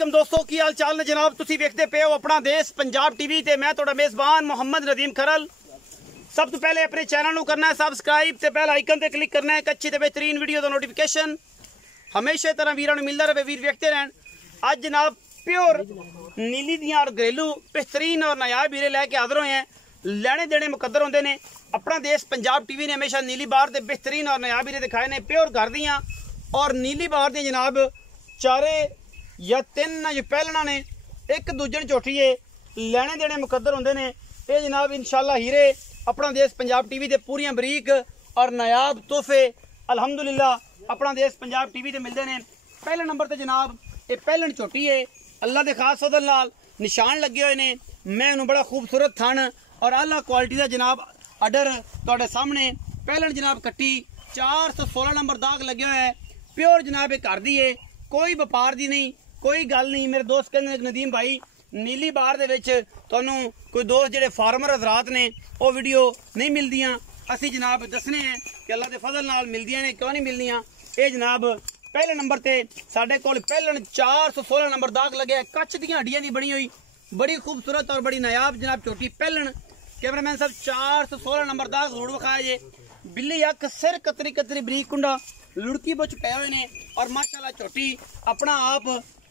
वालेकुम दोस्तों की हाल चाल ने जनाब तुसी वेखदे पे हो अपना देश पंजाब टीवी ते मैं तुहाडा मेज़बान मोहम्मद नदीम खरल। सब तो पहले अपने चैनल नू करना है सबसक्राइब ते बेल आइकन ते क्लिक करना है। अच्छी ते बेहतरीन वीडियो दा नोटिफिकेशन हमेशा तरह वीरां नू मिलदा रहे, वीर वेखते रहन। अज जनाब प्योर नीली दियां और घरेलू बेहतरीन और नायाब हीरे लैके हाजिर होए हैं। लैने देने मुकद्दर होंदे ने। अपना देश पंजाब टीवी ने हमेशा नीली बार के बेहतरीन और नायाब हीरे दिखाए ने। प्योर घर दियां और नीली बार दी जनाब चारे या तीन जो पहलना ने एक दूजे चोटिए लैने देने मुकद्दर होंदे ने। ये जनाब इंशाल्लाह हीरे अपना देश पंजाब टीवी के पूरियां बरीक और नायाब तोहफे अल्हम्दुलिल्लाह अपना देश पंजाब टीवी ते मिलते हैं। पहले नंबर ते जनाब ये पहलन झोटी है, अल्लाह के खास फजल नाल निशान लगे हुए ने। मैं उन्होंने बड़ा खूबसूरत थन और आला क्वालिटी का जनाब अडर तुहाडे सामने पहलन जनाब कट्टी 416 नंबर दाग लगे हुए है। प्योर जनाब एक घर दी है, कोई व्यापार दी नहीं, कोई गल नहीं। मेरे दोस्त कहते नदीम भाई नीली बार दे विच तुहानू कोई दोस्त जेडे फार्मर हजरात ने वो वीडियो नहीं मिलदियां। असी जनाब दसने हैं कि अल्लाह के फजल नाल मिलदियां ने, क्यों नहीं मिलदियां। ये जनाब पहले नंबर ते साडे कोल पहलन 416 नंबर दाग लगे है। कच्च दी हड्डियां दी बनी हुई बड़ी खूबसूरत और बड़ी नायाब जनाब छोटी पहलन। कैमरामैन साहब 416 नंबर दाग रोड विखाया जे। बिल्ली अख सिर कतरी कतरी बरीक कुंडा लुड़की बुच पे हुए ने और माशाल्लाह छोटी अपना आप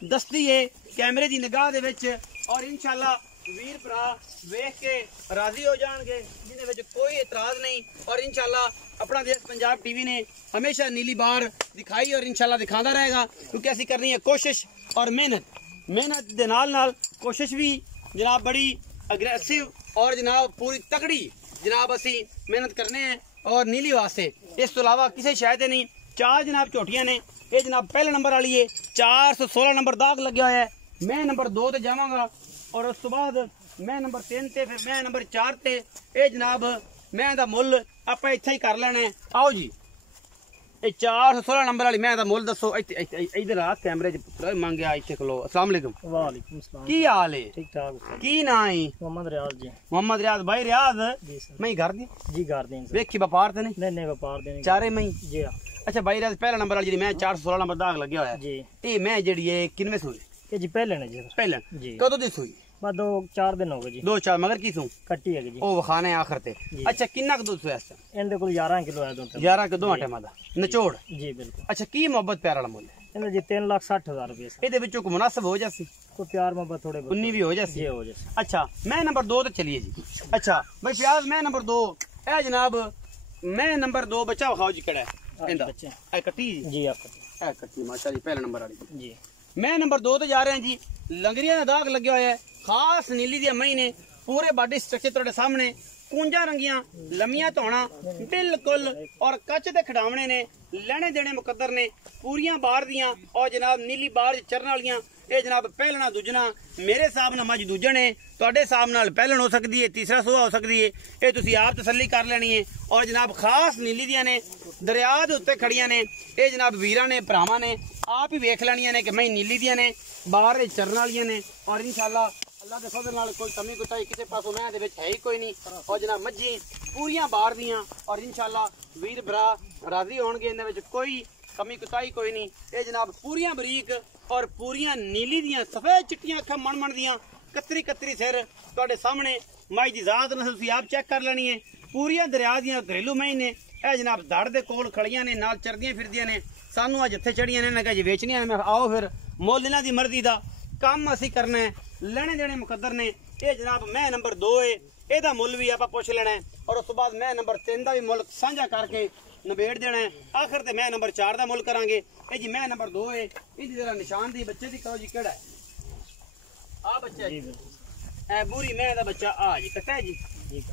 दसदी है कैमरे की निगाह दे विच। और इंशाल्लाह वीर भरा वेख के राजी हो जाएंगे जिन्हें विच कोई एतराज नहीं। और इंशाल्लाह अपना देश पंजाब टीवी ने हमेशा नीली बार दिखाई और इंशाल्लाह दिखाता रहेगा, क्योंकि असी करनी है कोशिश और मेहनत दे नाल कोशिश भी जनाब बड़ी अग्रेसिव और जनाब पूरी तगड़ी जनाब असी मेहनत करने हैं और नीली वास्ते इस तो अलावा किसी शायद नहीं। चार जनाब झोटियां ने। ये जनाब पहले नंबर वाली है 416 नंबर दाग लगे हुआ है। मैं नंबर 2 ते जावांगा और उस तो बाद मैं नंबर 3 ते, फिर मैं नंबर 4 ते। ये जनाब मैं दा मुल आपां इत्थे ही कर लेना है। आओ जी ये 416 नंबर वाली मैं दा मुल दसो। इधर आ कैमरे च मंगया इत्थे खलो। अस्सलाम वालेकुम। वालेकुम सलाम। की हाल है? ठीक ठाक। की ना है? मोहम्मद रियाज जी। मोहम्मद रियाज भाई रियाज जी सर। मैं घर दी जी घर दें वेखी व्यापार ते नहीं नहीं व्यापार देने चारे मई। जी हाँ। अच्छा भाई रियाज पहला नंबर वाली जी मैं 416 नंबर दाग लगे हुआ है जी। ये मैं जेडी है किनवे सूई? ये जी पहले ने जी पहले जी। कदों दी सूई? बस 2-4 दिन हो गए जी। 2-4 मगर की सू कट्टी है जी। ओ वखाने आखिर ते। जी। अच्छा किन्ना क दूध सोया? इनके कोल 11 किलो है दूध। 11 के 2 आटे मादा निचोड़। जी बिल्कुल। अच्छा की मोहब्बत प्यार वाला मुल है? इनके जी 3,60,000 रुपए सर। ਇਹਦੇ ਵਿੱਚੋਂ ਕੋ ਮੁਨਾਸਬ ਹੋ ਜਾਸੀ को प्यार मोहब्बत थोड़े बहुत 19 भी हो जासी। जी हो जाए। अच्छा मैं नंबर 2 ਤੇ चलिए जी। अच्छा भाई प्याज मैं नंबर 2 ए जनाब मैं नंबर 2 बच्चा खाओ जी केड़ा है इंदा बच्चे ए कट्टी जी। जी आप ए कट्टी माशाल्लाह पहले नंबर वाली जी। मैं नंबर 2 ते जा रहे हैं जी। लंगरिया का दाग लगे हुआ है खास नीली दी मई ने पूरे बॉडी स्ट्रक्चर तुहाडे सामने कूंजा रंगियां लमियां धौणा बिल्कुल और कच दे खिडावणे ने लैने देने मुकद्दर ने पूरियां बार दियां और जनाब नीली बार चरण वालियां। ये जनाब पहलना दूजना मेरे हिसाब नाल मज दूजन है, तुहाडे हिसाब नाल पहलन हो सकती है, तीसरा सूआ हो सकती है। ये तुसीं आप तसल्ली कर लेनी है। और जनाब खास नीली दियां ने दरिया दे उत्ते खड़ियां ने। ये जनाब वीरां ने भरावां ने आप ही वेख लैणियां ने कि मैं नीली दियां ने बाहर चरण वालियां ने। और इंशाल्लाह अल्लाह के फजल नाल कोई कमी कुताही किसी पासों मैं दे विच है ही कोई नहीं। और जनाब मज्जी पूरियां बाहर दियां और इंशाल्लाह वीर भरा राजी होणगे, इन्हां विच कोई कमी कुताही कोई नहीं। ये जनाब पूरियां बरीक और पूरियां नीली दियां सफेद चिट्टियां अखां मन दियां कतरी कतरी सिर तुहाडे सामने माई दी जात नस्ल तुसीं आप चेक कर लेनी है। पूरियां दरिया दियां घरेलू मई ने। ए जनाब धड़ दे कोल खड़ियां ने नाल चरदियां फिरदियां ने। सानू अज इत्थे चढ़ियां ने कहा जी वेचनियां मैं आओ फिर मुल इन्हां दी मर्जी दा काम असीं करना है, लेने देने मुकद्दर ने। ये जनाब मैं नंबर 2 है एदा मुल भी आप पुछ लेना है और उस तो बाद मैं नंबर 3 का भी मुल साझा करके नबेड़ देना है। आखिर ते मैं नंबर 4 का मुल करांगे। ये जी मैं नंबर 2 है इहदी जरा निशान दी बच्चे दी कहो जी केड़ा है? आ बच्चा जी ए बूरी मैं दा बच्चा आ जी कट्टा है जी।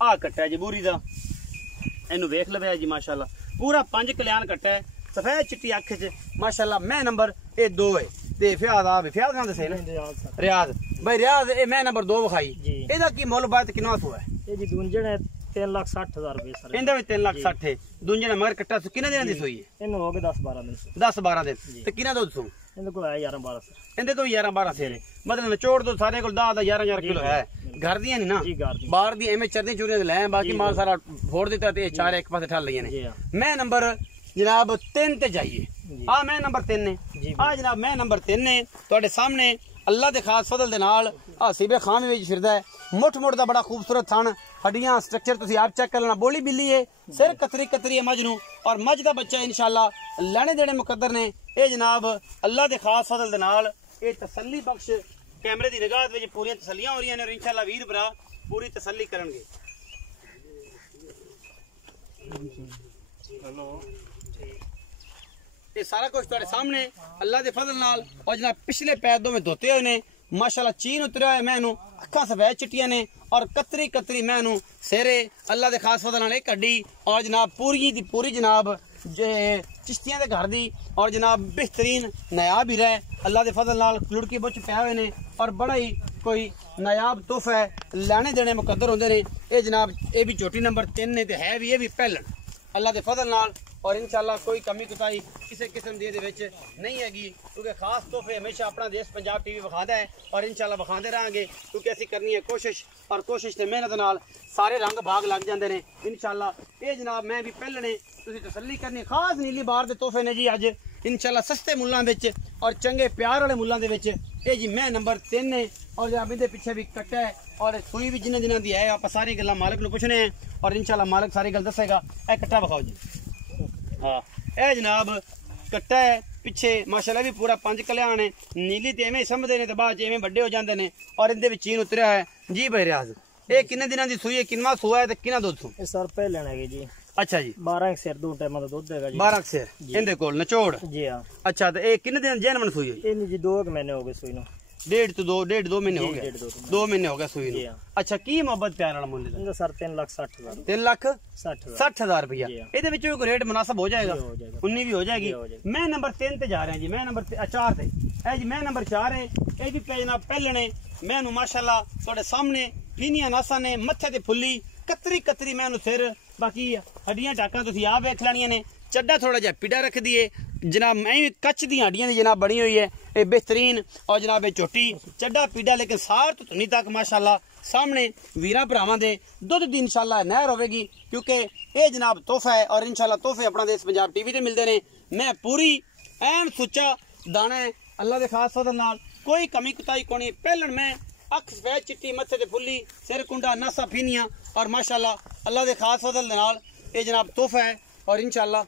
आ कट्टा है जी बूरी दा। इनू वेख लवे जी माशाल्लाह पूरा 5 कल्याण कट्टा है सफेद चिट्टी अख च माशाल्लाह। मैं नंबर ये 2 है ते फ्याज आ फ्याज खान दसे ना रियाज भाई रियाज ए मैं नंबर 2 विखाई। एदा की मुल बात कितना हुआ है? ये जी दूंजन है 3,60,000 रुपए सर। इंदा भी 3,60,000 है। दूंजन मगर कट्टा किने दिन दी सोई है? इन हो गए 10-12 दिन। 10-12 दिन ते किना दूध सो? इनके को है 11-12 सर। इंदे को 11-12 सेर है मतलब निचोड़ तो सारे को 10-11 किलो है। घर दियां नहीं ना जी घर दी बाहर दी एवें चरदी चूरियां ले बाकी माल सारा फोड़ दिता ते चार एक पासे ठल लईए ने। मैं नंबर जनाब 3 ते जाइए आ मैं नंबर 3 ने आ जनाब मैं नंबर 3 ने तुहाडे सामने अल्लाह दे खास फजल दे नाल सीबे खान विच फिरदा है। मुठ मुठ दा बड़ा खूबसूरत थन, हड्डियां स्ट्रक्चर तुसी आप चेक कर लेना। बोली बिल्ली है, सिर कतरी कतरी है मझ नूं, और मझ दा बच्चा इंशाअल्लाह लैने देने मुकद्दर ने। ये जनाब अल्लाह दे खास फजल दे नाल ये तसल्ली बख्श कैमरे दी निगाह विच पूरी तसल्लियां हो रही ने, और इंशाअल्लाह वीर भरा पूरी तसल्ली करनगे। हेलो ये सारा कुछ तुहाडे सामने अल्लाह दे फजल नाल। और जनाब पिछले पैर दोवें धोते हुए ने माशाअल्लाह, चीन उतरिया है मैनू, अखां सफेद चिट्टियां ने, और कतरी कतरी मैनू सेरे अल्लाह दे खास फजल नाल एक हड्डी, और जनाब पूरी दी पूरी जनाब चिश्तियां दे घर दी, और जनाब बेहतरीन नायाब ही रहे अल्लाह दे फजल नाल। लुड़की बुच पै हुए ने, और बड़ा ही कोई नायाब तोहफा है, लैने देने मुकद्दर होंदे ने। ये जनाब ये भी झोटी नंबर 3 ने, ते है भी ये भी पहलन अल्लाह दे फजल नाल। और इंशाअल्लाह कोई कमी कुताई किसी किस्म दी विच नहीं हैगी, क्योंकि खास तोहफे हमेशा अपना देश पंजाब टीवी विखादा है, और इंशाअल्लाह विखाते रहेंगे, क्योंकि असीं करनी है कोशिश, और कोशिश ते मेहनत नाल सारे रंग भाग लग जाते हैं इंशाअल्लाह। ये जनाब मैं भी पहलने तुसीं तसल्ली करनी। खास नीली बार दे तोहफे ने जी अज इंशाअल्लाह सस्ते मुल्लां विच और चंगे प्यार वाले मुल्लां दे विच। ये जी मैं नंबर 3 ने, और जनाब इहदे पिछे भी कट्टा है, और सूई भी जिन्हां जिन्हां दी है आप सारी गल्लां मालिक नूं पुछने हैं, और इंशाअल्लाह मालिक सारी गल दसेगा। ए कट्टा विखाओ जी। हाँ ए जनाब कट्टा है पिछे माशाअल्लाह भी पूरा 5 कल्याण है। नीली ते एवें समझदे ने ते बाद च एवें बड्डे हो जांदे ने, और इहदे विच चीन उतरिया है जी। भाई रियाज ये किन्ने दिनां दी सूई है, किन्ना सूआ है ते किन्ना दुध सू? ये सर पहले है जी। अच्छा जी 12 सिर 2 टाइम दा दुध हैगा जी। 12 सिर इहदे कोल नचोड़ जी। हां अच्छा, तो ये किन्ने दिन जैनमन सूई है? ये जी 2 महीने हो गए सूई नूं। डेढ़ दो महीने हो गए, 2 महीने हो गए सूई नूं। अच्छा की मोहब्बत प्यार वाला मुल्ल इनका सर 3,60,000 3,60,000 रुपया। ਇਹਦੇ ਵਿੱਚੋਂ ਕੋਈ ਰੇਟ ਮੁਨਾਸਬ ਹੋ ਜਾਏਗਾ? 19 ਵੀ ਹੋ ਜਾਏਗੀ। ਮੈਂ ਨੰਬਰ 3 ਤੇ ਜਾ ਰਿਹਾ ਜੀ, ਮੈਂ ਨੰਬਰ 4 ਤੇ ਇਹ ਜੀ ਮੈਂ ਨੰबर 4 ਹੈ। ਇਹ ਵੀ ਪੈਜਨਾ ਪਹਿਲਣੇ ਮੈਨੂੰ ਮਾਸ਼ਾਅੱਲਾ ਤੁਹਾਡੇ ਸਾਹਮਣੇ ਪੀਨੀਆਂ ਨਾਸਾਂ ਨੇ, ਮੱਥੇ ਤੇ ਫੁੱਲੀ ਕਤਰੀ ਕਤਰੀ ਮੈਨੂੰ ਸਿਰ, ਬਾਕੀ ਹੱਡੀਆਂ ਟਾਕਾਂ ਤੁਸੀਂ ਆਪ ਵੇਖ ਲੈਣੀਆਂ ਨੇ। ਚੱਡਾ ਥੋੜਾ ਜਿਹਾ ਪਿੜਾ ਰੱਖ ਦਈਏ जनाब, मैं भी कच्छ दी हड्डियां दी जनाब बनी हुई है, ये बेहतरीन। और जनाब ये चोटी चड्डा पीड़ा, लेकिन सार तो धुनी तक माशाअल्लाह सामने वीरा भरावां दे दुध दी इंशाअल्लाह नहर होगी, क्योंकि ये जनाब तोहफा है, और इंशाअल्लाह तोहफे अपना देश पंजाब टीवी ते मिलते हैं। मैं पूरी ऐन सुच्चा दाना है अल्लाह के खास फजल नाल, कोई कमी कुताई कोनी। पहलन मैं अख सफेद चिट्टी, मत्थे ते फुल्ली, सिर कुंडा, नासा फीनियां, और माशाअल्लाह अल्लाह के खास फजल नाल ये जनाब तोहफा है। और इंशाअल्लाह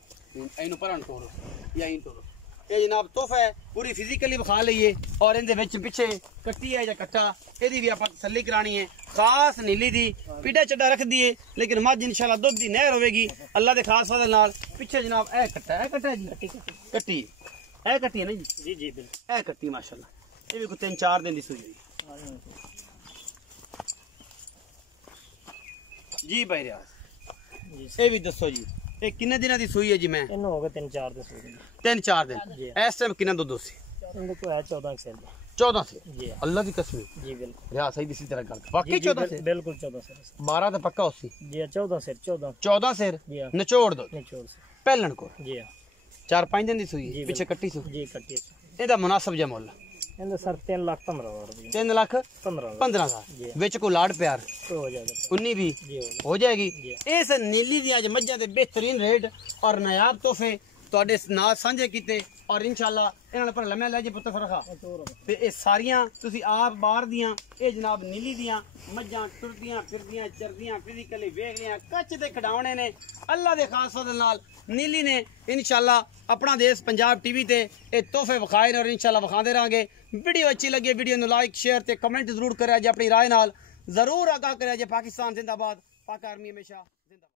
इनू परन तोड़ो या इन तोड़ो, ये जनाब तोहफा है, पूरी फिजिकली विखा लीए। और इहदे विच पिछे कट्टी है या कट्टा, इहदी भी आपां तसल्ली करानी है। खास नीली दी पीड़ा चड्डा रख दिए, लेकिन मझ इंशाअल्लाह दुध दी नहर होगी अल्लाह के खास फजल नाल। पिछे जनाब ए कट्टा है जी, कट्टी ए कट्टी है ना जी जी बिल्कुल ए कट्टी माशाअल्लाह। ये भी कोई 3-4 दिन दी सूई जी। भाई रियाज ये भी दसो जी, ये किन्ने दिनां दी सूई है जी? मैं इन्हों हो गए 3-4 दिन सूई। 3-4 दिन। इस टाइम किन्ना दुध सी? इनके को है 14 से 14 से जी। अल्लाह की कसम जी बिल्कुल रियाज सही इसी तरह कर वाकई 14 से बिल्कुल 14 से 12 तो पक्का होसी जी। 14 से 14 से निचोड़ दो निचोड़ से पहलन को जी। 4-5 दिन दी सूई पीछे कट्टी सू जी कट्टी। ਇਹਦਾ ਮੁਨਾਸਬ ਜਿਹਾ ਮੁੱਲ ਇਹਦਾ ਸਰ 3,15,000 ਰੁਪਏ। 3,15,000 ਵਿੱਚ ਕੋ ਲਾੜ ਪਿਆਰ ਹੋ ਜਾਏਗਾ 19 ਵੀ ਹੋ ਜਾਏਗੀ। ਇਸ ਨੀਲੀ ਦੀਆਂ ਅੱਜ ਮੱਝਾਂ ਦੇ ਬਿਹਤਰੀਨ ਰੇਟ और नायाब तोहफे ਤੁਹਾਡੇ ਨਾਲ ਸਾਂਝੇ ਕੀਤੇ। और इंशाअल्लाह ਇਹਨਾਂ ਨਾਲ ਪਰ ਲੰਮੇ ਲੈ ਜੇ ਪੁੱਤ ਫਰਖਾ ਤੇ ਇਹ ਸਾਰੀਆਂ ਤੁਸੀਂ ਆਪ ਬਾਹਰ ਦੀਆਂ ਇਹ ਜਨਾਬ ਨੀਲੀ ਦੀਆਂ ਮੱਝਾਂ ਟੁਰਦੀਆਂ ਫਿਰਦੀਆਂ ਚਰਦੀਆਂ ਫਿਜ਼ੀਕਲੀ ਵੇਖ ਲਿਆ ਕੱਚ ਦੇ ਖਡਾਉਣੇ ਨੇ ਅੱਲਾ ਦੇ ਖਾਸ ਫਜ਼ਲ ਨਾਲ। नीली ने इंशाअल्लाह अपना देश पंजाब टीवी ते ये तोहफे विखाए और इंशाअल्लाह विखाते रहेंगे। वीडियो अच्छी लगी वीडियो नूं लाइक शेयर ते कमेंट जरूर करें जे अपनी राय नाल जरूर आगाह करें जे। पाकिस्तान जिंदाबाद, पाक आर्मी हमेशा जिंदाबाद।